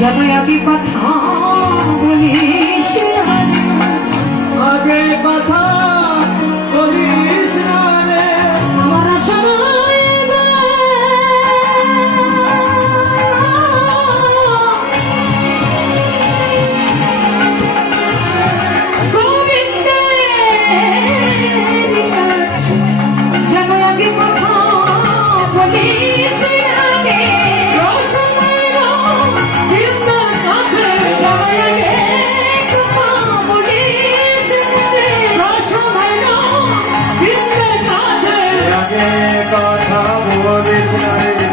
জামাই আগে কথা বলিস আগে কথা বলিস না রে আমার সময় জামাই আগে কথা বলিস কথা বলিস না রে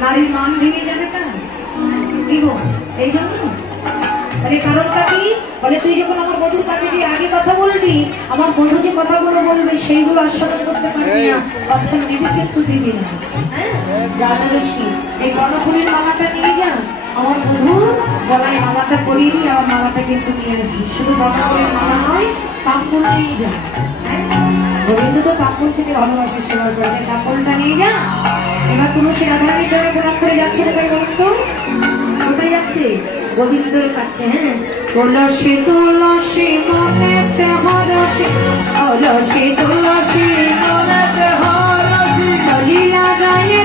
নারীর মান ভেঙে যাবে তা কি গো এই জন্য আরে কারণটা কি বলে তুই যখন আমার বধুর কাছে গিয়ে আগে কথা বলবি আমার বধু যে কথাগুলো বলবে সেইগুলো আস্বাদন করতে পারবি না কথা নেবে কিন্তু দিবি না হ্যাঁ জানা বেশি এই গণফুলের মালাটা নিয়ে যা আমার বধু গলায় মালাটা পরিয়ে দিই আমার মালাটা কিন্তু নিয়ে আসবি শুধু গণফুলের মালা নয় কাপড় নিয়ে যা গোবিন্দ তো কাপড় থেকে ভালোবাসে সেবা করে কাপড়টা নিয়ে যা এবার তুলসী রাধারানীর জন্য প্রণাম করে যাচ্ছে না তাই বলুন তো কোথায় যাচ্ছে গোবিন্দর কাছে হ্যাঁ তুলসী তুলসী মনেতে হরসি তুলসী তুলসী মনেতে হরসি চলিলা গায়ে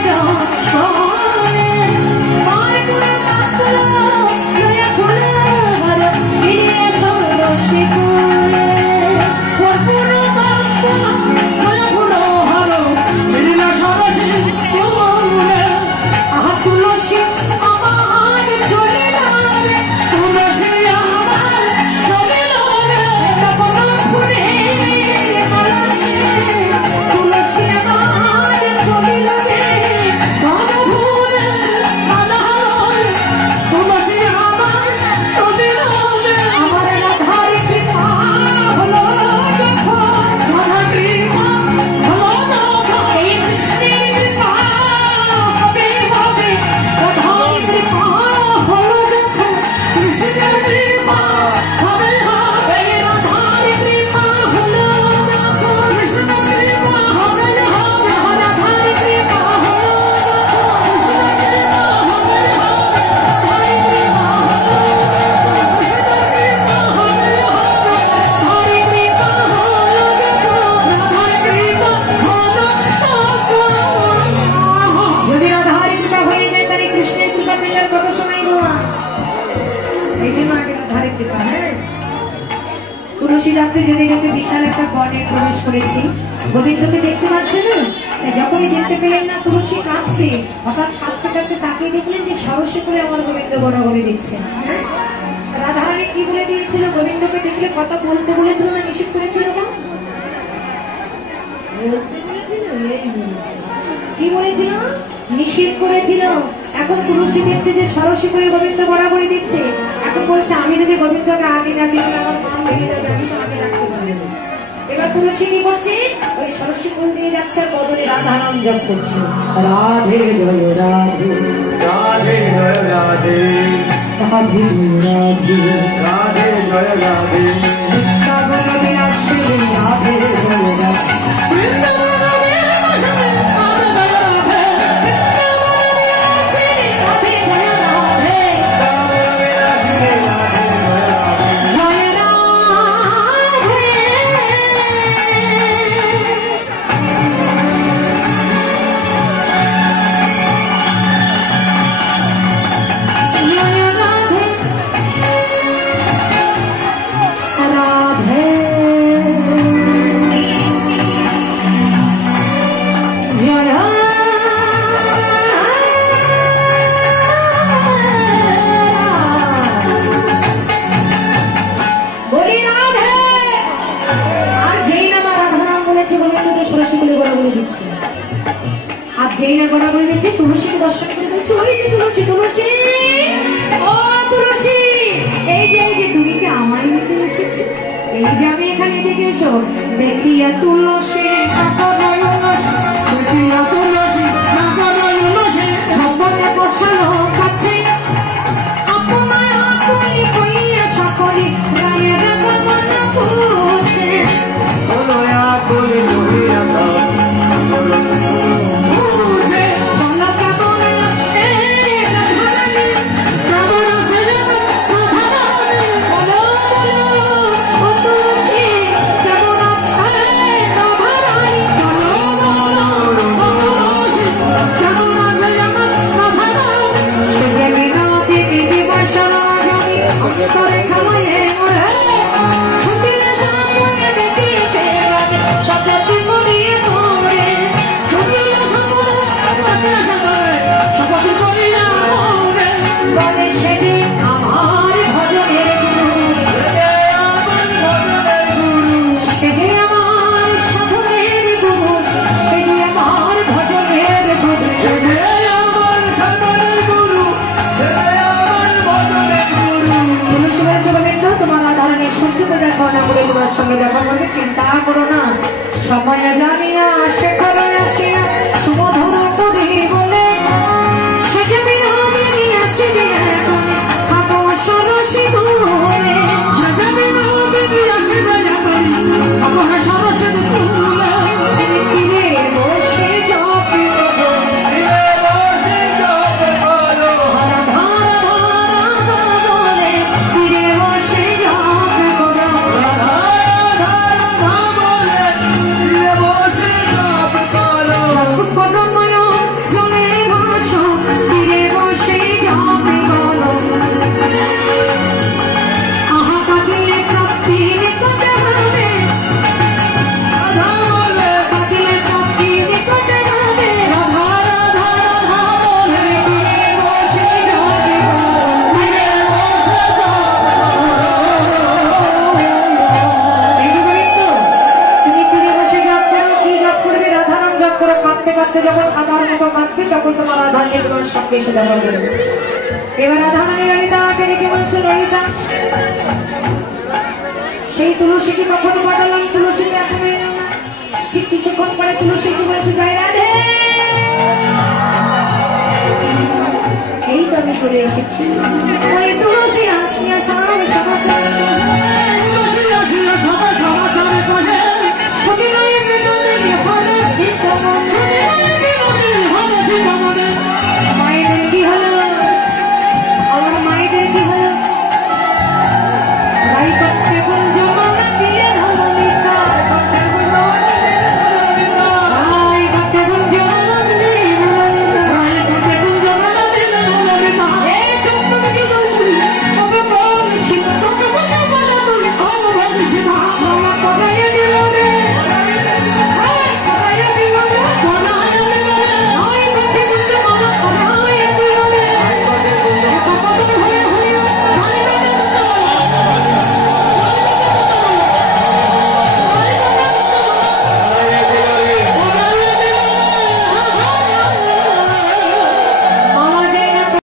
বিশাল একটা বনে প্রবেশ করেছি গোবিন্দকে দেখতে পাচ্ছেন না যখনই দেখতে পেলেন না তুলসী কাঁদছে হঠাৎ কাঁদতে কাঁদতে তাকিয়ে দেখলেন যে সরস্বী করে আমার গোবিন্দ গড়াগড়ি দিচ্ছে রাধারানী কি বলে দিয়েছিল গোবিন্দকে দেখলে কথা বলতে বলেছিল না নিষেধ করেছিল না কি বলেছিল নিষেধ করেছিল এখন তুলসী দেখছে যে সরস্বী করে গোবিন্দ গড়াগড়ি দিচ্ছে এখন বলছে আমি যদি গোবিন্দকে আগে না দিলে আমার মান ভেঙে যাবে আমি তো আগে রাখতে পারবো এবার তুলসী কি করছে ওই সরস্বী ফুল দিয়ে যাচ্ছে আর বদলে রাধা নাম জপ করছে রাধে জয় রাধে রাধে জয় রাধে রাধে জয় রাধে রাধে জয় রাধে রাধে জয় রাধে তুলসীকে দর্শন করে বলছি ওই যে তুলসী তুলসী ও তুলসী এই যে তুমি কি আমায় নিতে এসেছো এই যে আমি এখানে দেখে এসো দেখিয়া তুলসী দেখিয়া তুলসী আমার সঙ্গে দেখা করবে, চিন্তা করো না। সময় জানিয়া শেখর আসিয়া সুমধুর করে বলে সেটা বিনোদে আসি এখন খাবো সরসী ফুলে, সেটা বিনোদে আসি এখন খাবো সরসী ফুলে। তীরে বসে জপে যখন আধার মতো কাঁদবে তখন তোমার আধার নিয়ে তোমার সঙ্গে এসে দেখা করবে। এবার আধার ললিতা পেরেকে বলছে, ললিতা সেই তুলসীকে কখন পাঠালাম, তুলসীকে এখন এলাম না। ঠিক কিছুক্ষণ পরে তুলসী এসে বলছে, জয় রাধে, এই তো আমি করে এসেছি। ওই তুলসী আসিয়া সবাই সমাজ, তুলসী আসিয়া সবাই সমাজ